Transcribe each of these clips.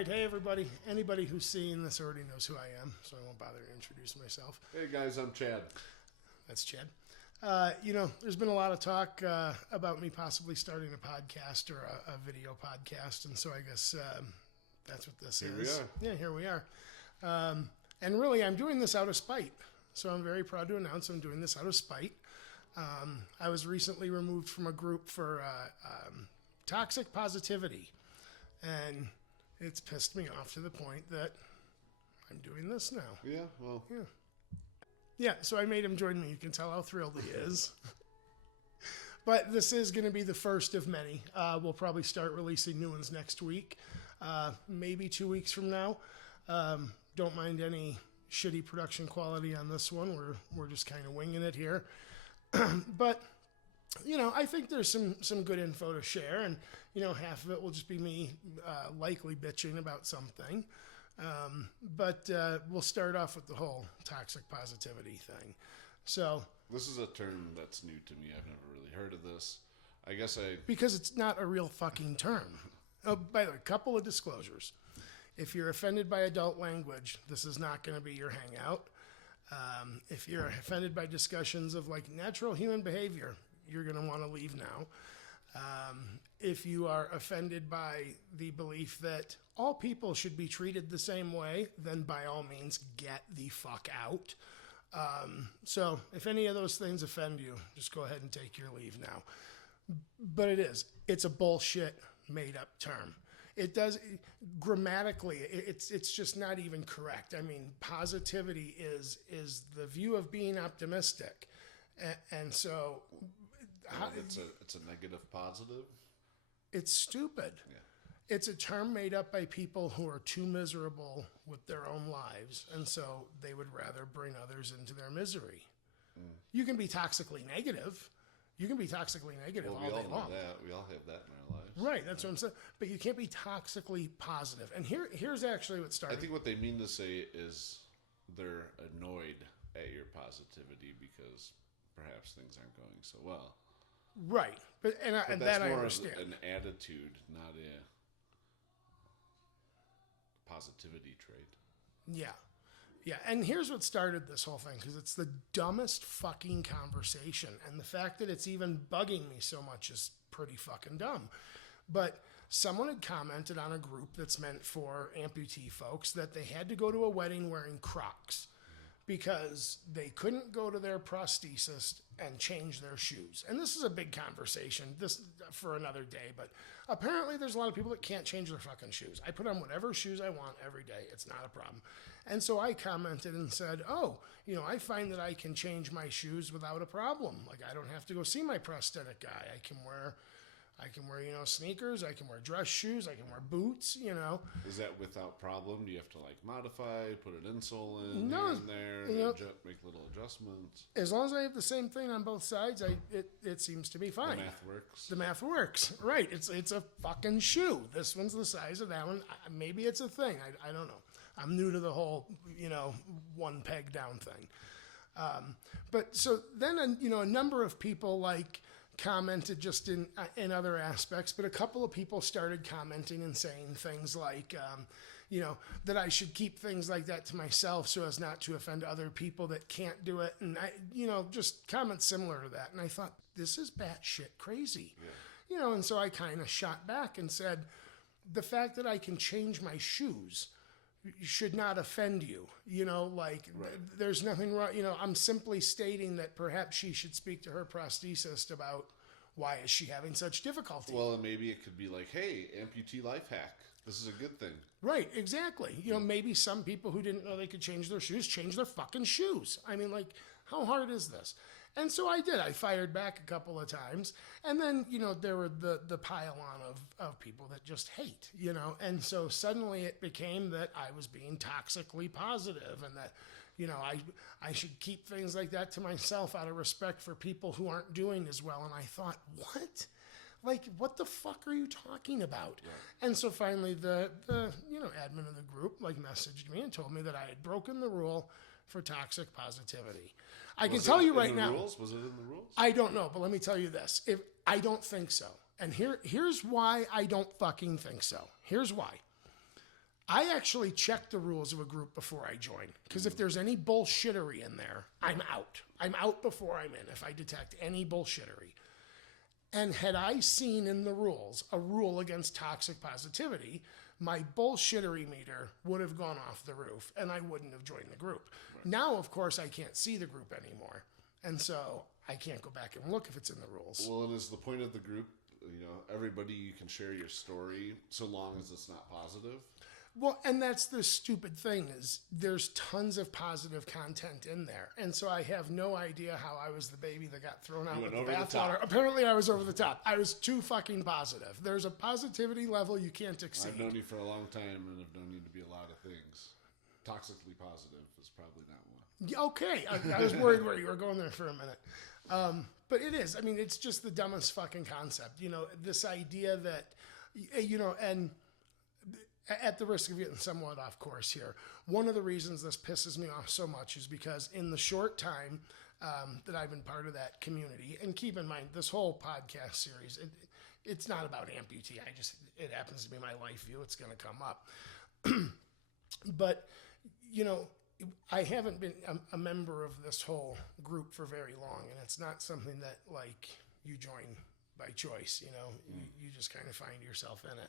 right, hey everybody. Anybody who's seeing this already knows who I am, so I won't bother to introduce myself. Hey guys, I'm Chad. That's Chad. There's been a lot of talk about me possibly starting a podcast or a video podcast, and so I guess that's what this Here is. we are. Yeah, here we are. And really, I'm doing this out of spite. So I'm very proud to announce I'm doing this out of spite. I was recently removed from a group for toxic positivity, and it's pissed me off to the point that I'm doing this now. Yeah, well. Yeah, so I made him join me. You can tell how thrilled he is. But this is going to be the first of many. We'll probably start releasing new ones next week, maybe 2 weeks from now. Don't mind any shitty production quality on this one. We're just kind of winging it here. But, I think there's some good info to share, and, half of it will just be me likely bitching about something. But we'll start off with the whole toxic positivity thing. So This is a term that's new to me. I've never really heard of this. Because it's not a real fucking term. Oh, by the way, couple of disclosures. If you're offended by adult language, this is not going to be your hangout. If you're offended by discussions of like natural human behavior, you're going to want to leave now. If you are offended by the belief that all people should be treated the same way, then by all means, get the fuck out. So if any of those things offend you, just go ahead and take your leave now. But it's a bullshit made up term. It does grammatically, it's just not even correct. I mean, positivity is the view of being optimistic. And so it's a negative positive. It's stupid. Yeah. It's a term made up by people who are too miserable with their own lives, and so they would rather bring others into their misery. You can be toxically negative. You can be toxically negative all day long. We all have that in our lives. Right, that's what I'm saying. But you can't be toxically positive. And here's actually what started. I think what they mean to say is they're annoyed at your positivity because perhaps things aren't going so well. Right, but that's that I more understand. An attitude, not a positivity trait. Yeah, and here's what started this whole thing, because it's the dumbest fucking conversation, and the fact that it's even bugging me so much is pretty fucking dumb. But someone had commented on a group that's meant for amputee folks that they had to go to a wedding wearing Crocs because they couldn't go to their prosthesist and change their shoes. And this is a big conversation, this for another day, but apparently there's a lot of people that can't change their fucking shoes. I put on whatever shoes I want every day. It's not a problem. And so I commented and said, I find that I can change my shoes without a problem. Like, I don't have to go see my prosthetic guy. I can wear sneakers. I can wear dress shoes. I can wear boots, Is that without problem? Do you have to modify, put an insole in No, here and there, make little adjustments? As long as I have the same thing on both sides, it seems to be fine. The math works. Right. It's a fucking shoe. This one's the size of that one. Maybe it's a thing. I don't know. I'm new to the whole, one peg down thing. But so then, a number of people commented just in other aspects, but a couple of people started commenting and saying things like, that I should keep things like that to myself so as not to offend other people that can't do it. And just comments similar to that. And I thought, this is batshit crazy, and so I kind of shot back and said, the fact that I can change my shoes should not offend you, right. There's nothing wrong. I'm simply stating that perhaps she should speak to her prosthetist about why is she having such difficulty. Well, and maybe it could be like, hey, amputee life hack. This is a good thing. Right, exactly. Maybe some people who didn't know they could change their shoes, change their fucking shoes. I mean, how hard is this? And so I did. I fired back a couple of times. And then, there were the pile on of people that just hate, And so suddenly it became that I was being toxically positive and that, I should keep things like that to myself out of respect for people who aren't doing as well. And I thought, what? What the fuck are you talking about? Right. And so finally the admin of the group messaged me and told me that I had broken the rule for toxic positivity. I can tell you right now. Was it in the rules? I don't know, but let me tell you this. I don't think so. And here's why I don't fucking think so. Here's why. I actually check the rules of a group before I join, because if there's any bullshittery in there, I'm out. I'm out before I'm in if I detect any bullshittery. And had I seen in the rules a rule against toxic positivity, my bullshittery meter would have gone off the roof and I wouldn't have joined the group. Right. Now, of course, I can't see the group anymore. And so I can't go back and look if it's in the rules. Well, and is the point of the group, everybody, you can share your story so long as it's not positive? Well, and that's the stupid thing is there's tons of positive content in there. And so I have no idea how I was the baby that got thrown out with the bathwater. Apparently I was over the top. I was too fucking positive. There's a positivity level you can't exceed. I've known you for a long time and have known you to be a lot of things. Toxically positive is probably not one. Okay. I was worried where you were going there for a minute. But it is. I mean, it's just the dumbest fucking concept. This idea that, and at the risk of getting somewhat off course here, one of the reasons this pisses me off so much is because in the short time that I've been part of that community, and keep in mind, this whole podcast series, it's not about Amputee. It happens to be my life view. It's going to come up. But, I haven't been a member of this whole group for very long, and it's not something that, you join by choice, you just kind of find yourself in it.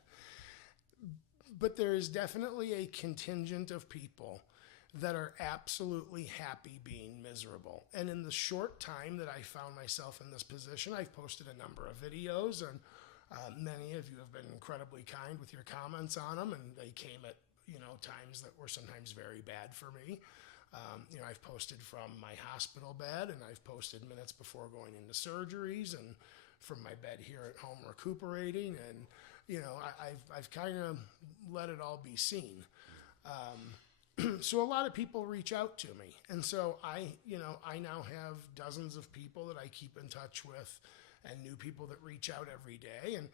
But there is definitely a contingent of people that are absolutely happy being miserable. And in the short time that I found myself in this position, I've posted a number of videos, and many of you have been incredibly kind with your comments on them, and they came at times that were sometimes very bad for me. I've posted from my hospital bed, and I've posted minutes before going into surgeries, and from my bed here at home recuperating, and I've kind of let it all be seen. So a lot of people reach out to me, and so I now have dozens of people that I keep in touch with, and new people that reach out every day. And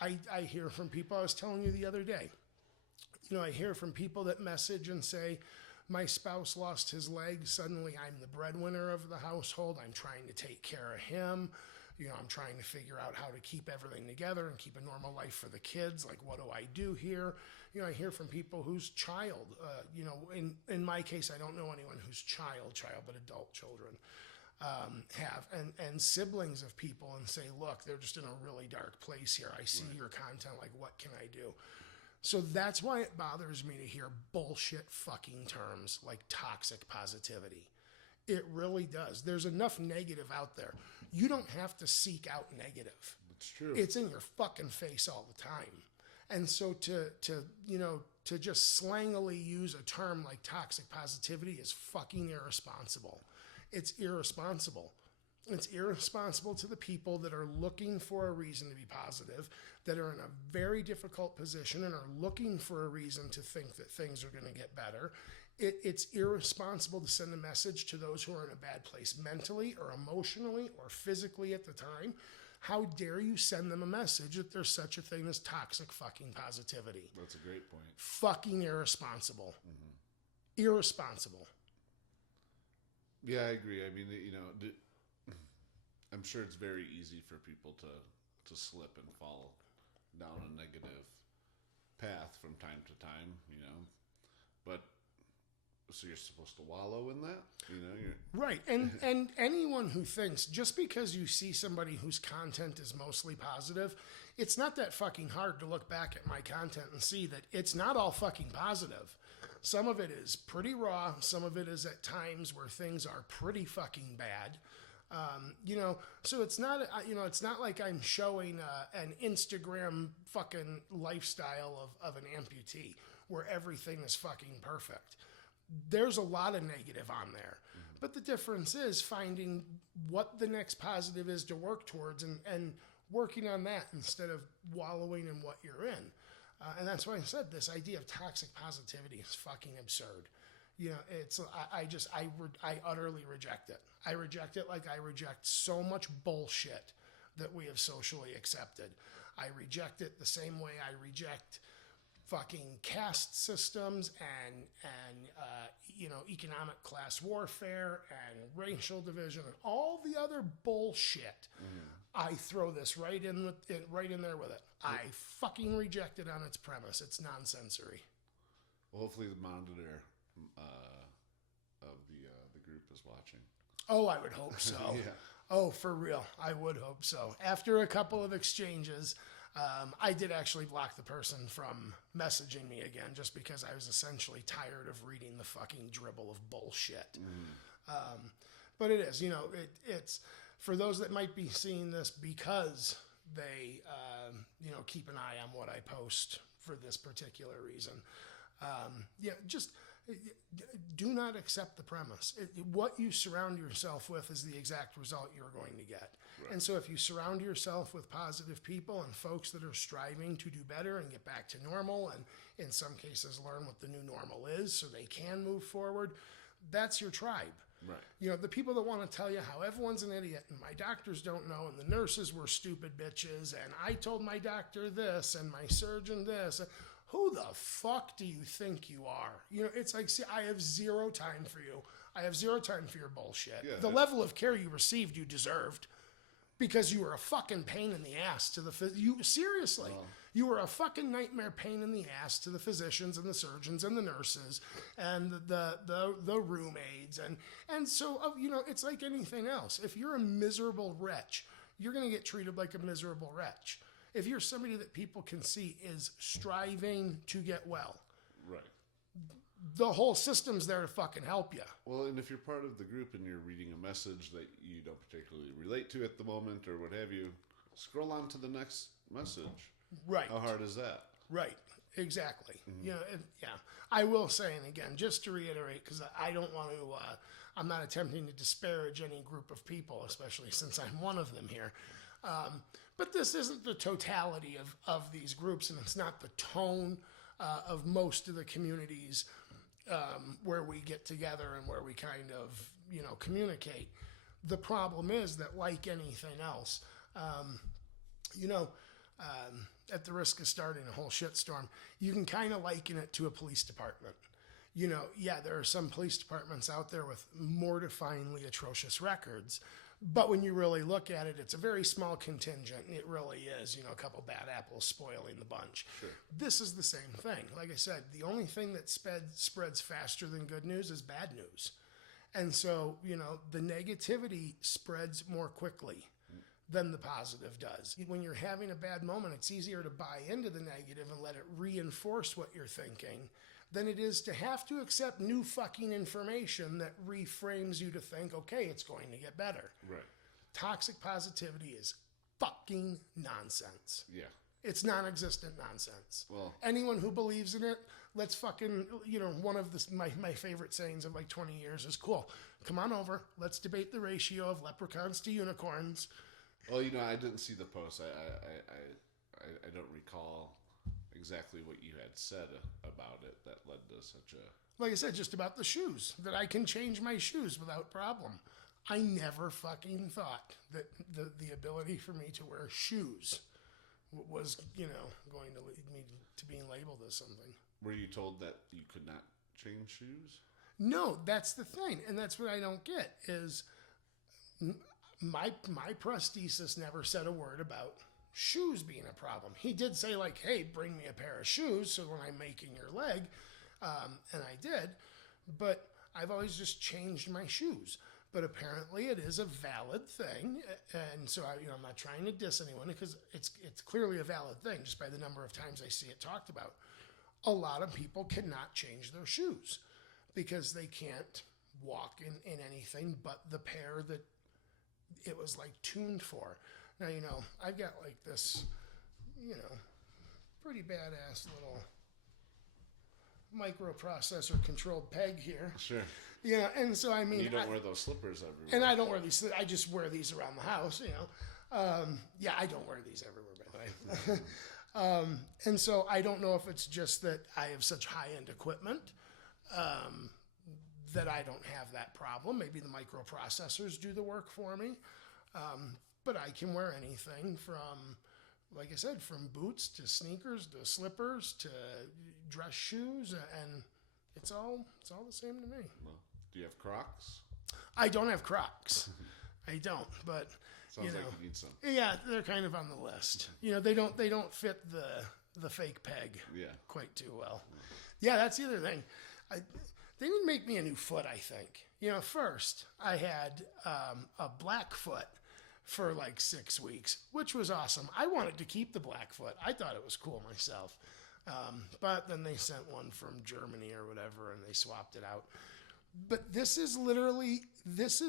I hear from people. I was telling you the other day. I hear from people that message and say, my spouse lost his leg. Suddenly I'm the breadwinner of the household. I'm trying to take care of him. I'm trying to figure out how to keep everything together and keep a normal life for the kids. Like, what do I do here? I hear from people whose child, in my case, I don't know anyone whose child, but adult children have, and siblings of people, and say, look, they're just in a really dark place here. I see your content. Like, what can I do? So that's why it bothers me to hear bullshit fucking terms like toxic positivity. It really does. There's enough negative out there. You don't have to seek out negative. It's true. It's in your fucking face all the time. And so to just slangily use a term like toxic positivity is fucking irresponsible. It's irresponsible. It's irresponsible to the people that are looking for a reason to be positive, that are in a very difficult position and are looking for a reason to think that things are going to get better. It's irresponsible to send a message to those who are in a bad place mentally or emotionally or physically at the time. How dare you send them a message that there's such a thing as toxic fucking positivity? That's a great point. Fucking irresponsible. Mm-hmm. Irresponsible. Yeah, I agree. I mean, I'm sure it's very easy for people to slip and fall down a negative path from time to time, but so you're supposed to wallow in that, right. And anyone who thinks just because you see somebody whose content is mostly positive, it's not that fucking hard to look back at my content and see that it's not all fucking positive. Some of it is pretty raw. Some of it is at times where things are pretty fucking bad. So it's not, it's not like I'm showing an Instagram fucking lifestyle of an amputee where everything is fucking perfect. There's a lot of negative on there. Mm-hmm. But the difference is finding what the next positive is to work towards and working on that instead of wallowing in what you're in. And that's why I said this idea of toxic positivity is fucking absurd. I utterly reject it. I reject it like I reject so much bullshit that we have socially accepted. I reject it the same way I reject fucking caste systems and economic class warfare and racial division and all the other bullshit. Mm. I throw this right in there with it. I fucking reject it on its premise. It's nonsensory. Well, hopefully the monitor of the group is watching. Oh, I would hope so. Yeah. Oh, for real. I would hope so. After a couple of exchanges, I did actually block the person from messaging me again just because I was essentially tired of reading the fucking dribble of bullshit. But it is, it's for those that might be seeing this because they, keep an eye on what I post for this particular reason. Just do not accept the premise. What you surround yourself with is the exact result you're going to get. Right. And so if you surround yourself with positive people and folks that are striving to do better and get back to normal and in some cases learn what the new normal is so they can move forward, that's your tribe. Right. The people that want to tell you how everyone's an idiot and my doctors don't know and the nurses were stupid bitches and I told my doctor this and my surgeon this. Who the fuck do you think you are? It's like, see, I have zero time for you. I have zero time for your bullshit. Yeah, the level of care you received, you deserved because you were a fucking pain in the ass to seriously. Wow. You were a fucking nightmare pain in the ass to the physicians and the surgeons and the nurses and the room aides. And so, it's like anything else. If you're a miserable wretch, you're going to get treated like a miserable wretch. If you're somebody that people can see is striving to get well, right, the whole system's there to fucking help you. Well, and if you're part of the group and you're reading a message that you don't particularly relate to at the moment or what have you, scroll on to the next message. Right. How hard is that? Right. Exactly. Mm-hmm. I will say, and again, just to reiterate, because I don't want to, I'm not attempting to disparage any group of people, especially since I'm one of them here. But this isn't the totality of these groups, and it's not the tone of most of the communities where we get together and where we kind of, communicate. The problem is that, like anything else, at the risk of starting a whole shitstorm, you can kind of liken it to a police department. There are some police departments out there with mortifyingly atrocious records. But when you really look at it, it's a very small contingent. It really is, a couple bad apples spoiling the bunch. Sure. This is the same thing. Like I said, the only thing that spreads faster than good news is bad news. And so, the negativity spreads more quickly than the positive does. When you're having a bad moment, it's easier to buy into the negative and let it reinforce what you're thinking than it is to have to accept new fucking information that reframes you to think, okay, it's going to get better. Right. Toxic positivity is fucking nonsense. Yeah. It's non-existent nonsense. Well, anyone who believes in it, let's fucking, one of my favorite sayings of like 20 years is, cool, come on over, let's debate the ratio of leprechauns to unicorns. Well, I didn't see the post. I don't recall exactly what you had said about it that led to such a... Like I said, just about the shoes, that I can change my shoes without problem. I never fucking thought that the ability for me to wear shoes was, going to lead me to being labeled as something. Were you told that you could not change shoes? No, that's the thing. And that's what I don't get is my prosthesis never said a word about shoes being a problem. He did say like, hey, bring me a pair of shoes so when I'm making your leg, and I did, but I've always just changed my shoes. But apparently it is a valid thing, and so I'm not trying to diss anyone because it's clearly a valid thing just by the number of times I see it talked about. A lot of people cannot change their shoes because they can't walk in anything but the pair that it was like tuned for. Now, I've got like this, pretty badass little microprocessor controlled peg here. Sure. Yeah, and so I mean... You don't wear those slippers everywhere. And I don't wear these, I just wear these around the house, I don't wear these everywhere, by the way. And so I don't know if it's just that I have such high-end equipment that I don't have that problem. Maybe the microprocessors do the work for me. But I can wear anything from, like I said, from boots to sneakers to slippers to dress shoes, and it's all the same to me. Well, do you have Crocs? I don't have Crocs. I don't, but Sounds like you need some. Yeah, they're kind of on the list. They don't fit the fake peg quite too well. Yeah, that's the other thing. They didn't make me a new foot, I think. First I had a black foot for like 6 weeks, which was awesome. I wanted to keep the black foot. I thought it was cool myself. But then they sent one from Germany or whatever, and they swapped it out. But this is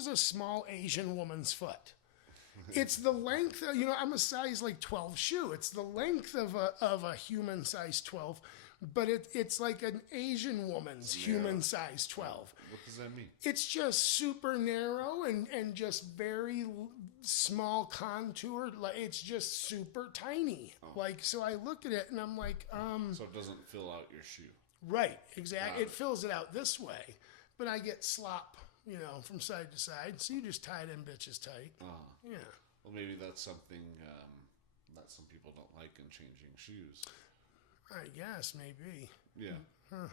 a small Asian woman's foot. It's the length of, I'm a size like 12 shoe. It's the length of a human size 12, but it's like an Asian woman's human size 12. What does that mean? It's just super narrow and just very small contour. It's just super tiny. So I look at it and I'm like, So it doesn't fill out your shoe. Right, exactly. It fills it out this way, but I get slop, from side to side. So you just tie them bitches tight. Yeah. Well, maybe that's something that some people don't like in changing shoes. I guess, maybe. Yeah. Huh.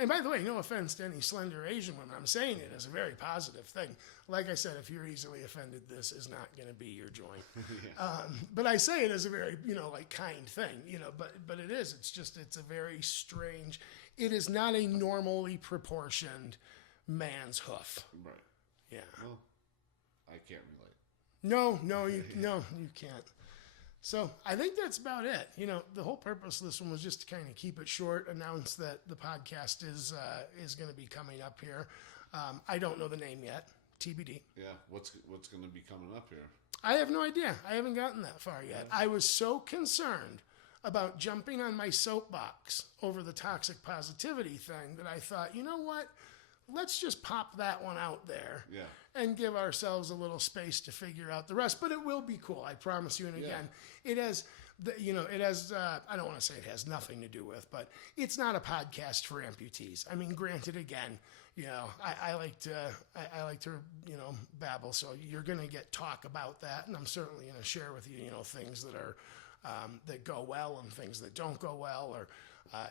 And by the way, no offense to any slender Asian women. I'm saying it as a very positive thing. Like I said, if you're easily offended, this is not going to be your joint. But I say it as a very, kind thing, but it is. It's a very strange, it is not a normally proportioned man's hoof. Right. Yeah. Well, I can't relate. No, you can't. So I think that's about it. The whole purpose of this one was just to kind of keep it short, announce that the podcast is going to be coming up here. I don't know the name yet, TBD. Yeah, what's going to be coming up here? I have no idea. I haven't gotten that far yet. I was so concerned about jumping on my soapbox over the toxic positivity thing that I thought, you know what? Let's just pop that one out there and give ourselves a little space to figure out the rest. But it will be cool, I promise you. And again, it has, I don't want to say it has nothing to do with, but it's not a podcast for amputees. I mean, granted, again, I like to babble. So you're going to get talk about that. And I'm certainly going to share with you, things that are, that go well and things that don't go well, or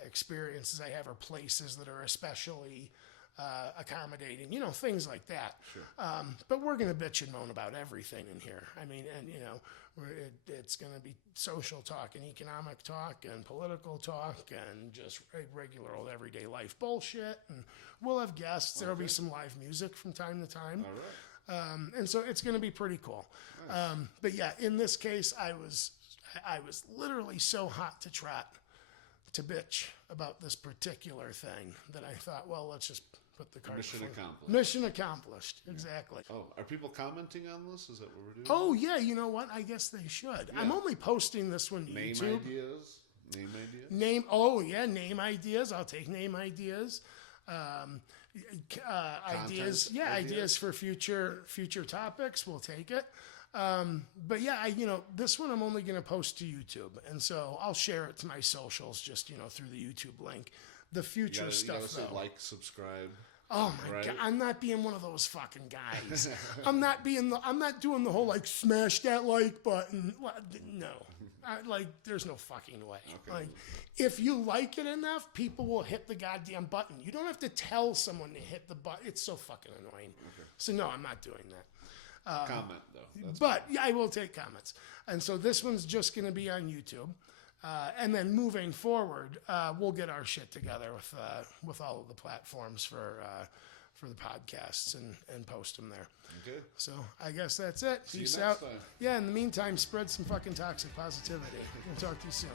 experiences I have, or places that are especially accommodating, things like that. Sure. But we're going to bitch and moan about everything in here. I mean, and it's going to be social talk and economic talk and political talk and just regular old everyday life bullshit. And we'll have guests. There'll be some live music from time to time. All right. And so it's going to be pretty cool. Nice. But yeah, in this case, I was literally so hot to trot to bitch about this particular thing that I thought, well, let's just put the cart. Mission accomplished. Mission accomplished. Exactly. Oh, are people commenting on this? Is that what we're doing? Oh yeah, you know what? I guess they should. Yeah. I'm only posting this one to YouTube. Name ideas. Name ideas. I'll take name ideas. Ideas. Yeah, ideas for future topics. We'll take it. But yeah, this one I'm only going to post to YouTube, and so I'll share it to my socials, just through the YouTube link. The future stuff, you gotta say though. Like, subscribe. Oh my God, I'm not being one of those fucking guys. I'm not doing the whole smash that like button. No, there's no fucking way. Okay. If you like it enough, people will hit the goddamn button. You don't have to tell someone to hit the button. It's so fucking annoying. Okay. So no, I'm not doing that. Comment though. But yeah, I will take comments. And so this one's just going to be on YouTube. And then moving forward, we'll get our shit together with all of the platforms for the podcasts and post them there. Okay. So I guess that's it. See Peace you next out. time. Yeah, in the meantime, spread some fucking toxic positivity. We'll talk to you soon.